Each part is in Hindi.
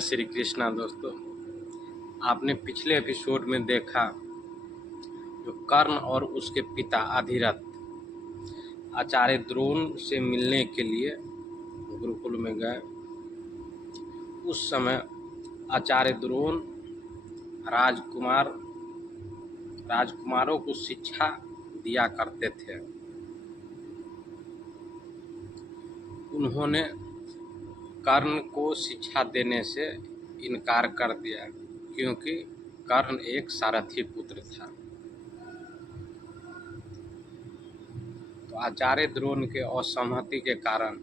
श्री कृष्णा। दोस्तों, आपने पिछले एपिसोड में देखा जो कर्ण और उसके पिता अधिरथ आचार्य द्रोण से मिलने के लिए गुरुकुल में गए। उस समय आचार्य द्रोण राजकुमारों को शिक्षा दिया करते थे। उन्होंने कर्ण को शिक्षा देने से इनकार कर दिया क्योंकि कर्ण एक सारथी पुत्र था। तो आचार्य द्रोण के असहमति के कारण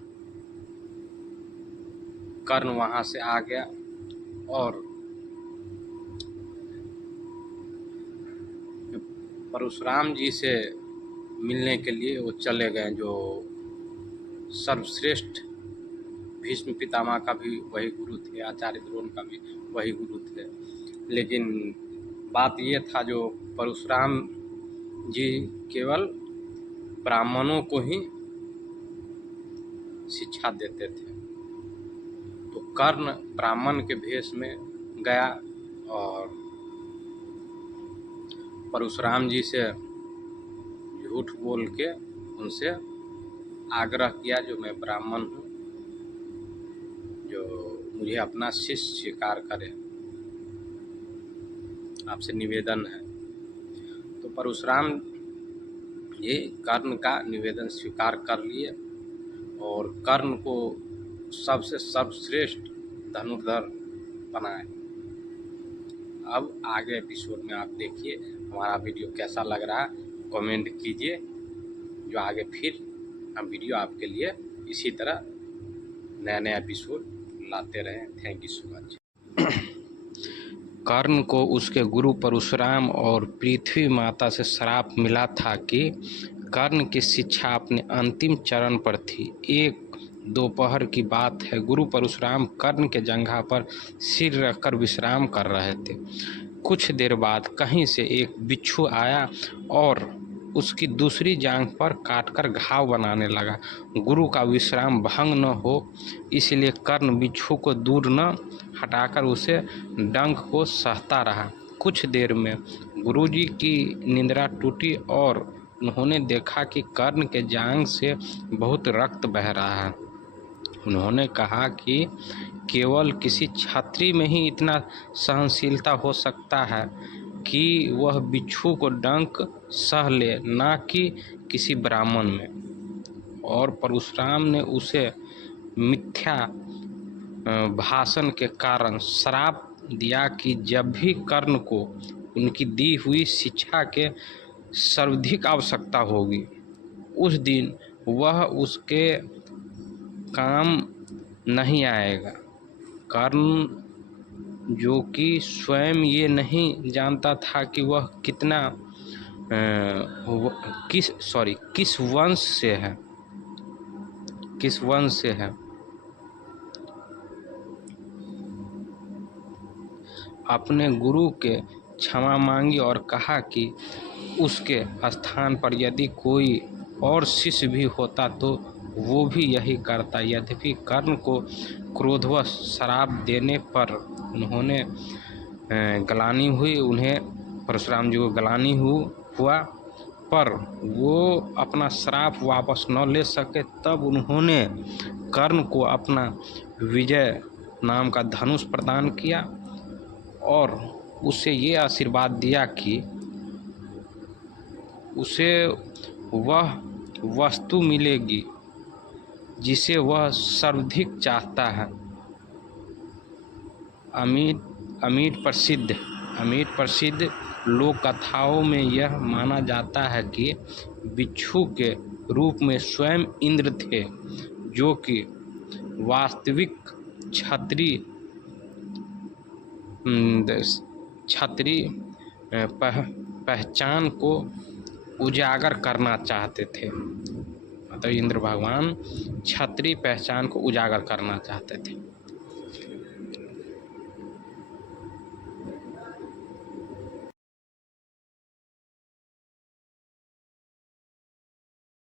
कर्ण वहां से आ गया और परशुराम जी से मिलने के लिए वो चले गए। जो सर्वश्रेष्ठ भीष्म पितामह का भी वही गुरु थे, आचार्य द्रोण का भी वही गुरु थे। लेकिन बात ये था, जो परशुराम जी केवल ब्राह्मणों को ही शिक्षा देते थे। तो कर्ण ब्राह्मण के भेष में गया और परशुराम जी से झूठ बोल के उनसे आग्रह किया, जो मैं ब्राह्मण हूँ, जो मुझे अपना शिष्य स्वीकार करे, आपसे निवेदन है। तो परशुराम जी कर्ण का निवेदन स्वीकार कर लिए और कर्ण को सबसे सर्वश्रेष्ठ धनुर्धर बनाए। अब आगे एपिसोड में आप देखिए हमारा वीडियो कैसा लग रहा है, कमेंट कीजिए, जो आगे फिर हम वीडियो आपके लिए इसी तरह नए एपिसोड लाते रहें। Thank you so much. Karna को उसके गुरु परशुराम और पृथ्वी माता से श्राप मिला था कि कर्ण की शिक्षा अपने अंतिम चरण पर थी। एक दोपहर की बात है, गुरु परशुराम कर्ण के जंघा पर सिर रखकर विश्राम कर रहे थे। कुछ देर बाद कहीं से एक बिच्छू आया और उसकी दूसरी जांघ पर काटकर घाव बनाने लगा। गुरु का विश्राम भंग न हो इसलिए कर्ण बिच्छू को दूर न हटाकर उसे डंक को सहता रहा। कुछ देर में गुरुजी की निद्रा टूटी और उन्होंने देखा कि कर्ण के जांघ से बहुत रक्त बह रहा है। उन्होंने कहा कि केवल किसी क्षत्रिय में ही इतना सहनशीलता हो सकता है कि वह बिच्छू को डंक सह ले, ना कि किसी ब्राह्मण में। और परशुराम ने उसे मिथ्या भाषण के कारण श्राप दिया कि जब भी कर्ण को उनकी दी हुई शिक्षा के सर्वाधिक आवश्यकता होगी, उस दिन वह उसके काम नहीं आएगा। कर्ण, जो कि स्वयं ये नहीं जानता था कि वह किस वंश से है, अपने गुरु के क्षमा मांगी और कहा कि उसके स्थान पर यदि कोई और शिष्य भी होता तो वो भी यही करता। यद्यपि कर्ण को क्रोधवश श्राप देने पर उन्होंने ग्लानि हुई, उन्हें परशुराम जी को ग्लानि हुआ, पर वो अपना श्राप वापस न ले सके। तब उन्होंने कर्ण को अपना विजय नाम का धनुष प्रदान किया और उसे ये आशीर्वाद दिया कि उसे वह वस्तु मिलेगी जिसे वह सर्वाधिक चाहता है। अमिट प्रसिद्ध लोक कथाओं में यह माना जाता है कि बिच्छू के रूप में स्वयं इंद्र थे, जो कि वास्तविक क्षत्रिय पहचान को उजागर करना चाहते थे। मतलब इंद्र भगवान क्षत्रिय पहचान को उजागर करना चाहते थे।